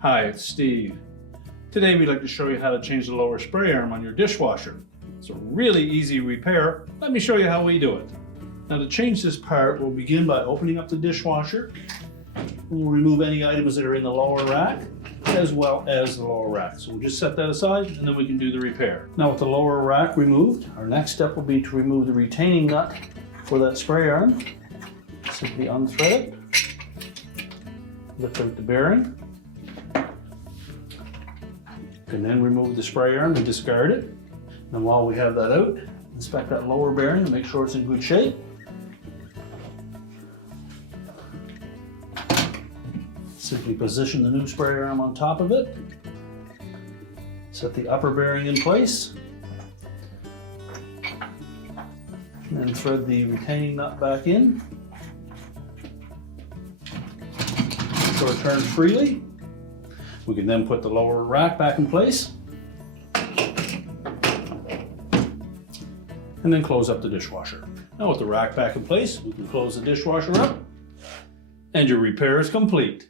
Hi, it's Steve. Today we'd like to show you how to change the lower spray arm on your dishwasher. It's a really easy repair. Let me show you how we do it. Now to change this part, we'll begin by opening up the dishwasher. We'll remove any items that are in the lower rack as well as the lower rack. So we'll just set that aside and then we can do the repair. Now with the lower rack removed, our next step will be to remove the retaining nut for that spray arm. Simply unthread it, lift out the bearing, and then remove the spray arm and discard it. And while we have that out, inspect that lower bearing and make sure it's in good shape. Simply position the new spray arm on top of it. Set the upper bearing in place. And then thread the retaining nut back in so it turns freely. We can then put the lower rack back in place and then close up the dishwasher. Now with the rack back in place, we can close the dishwasher up and your repair is complete.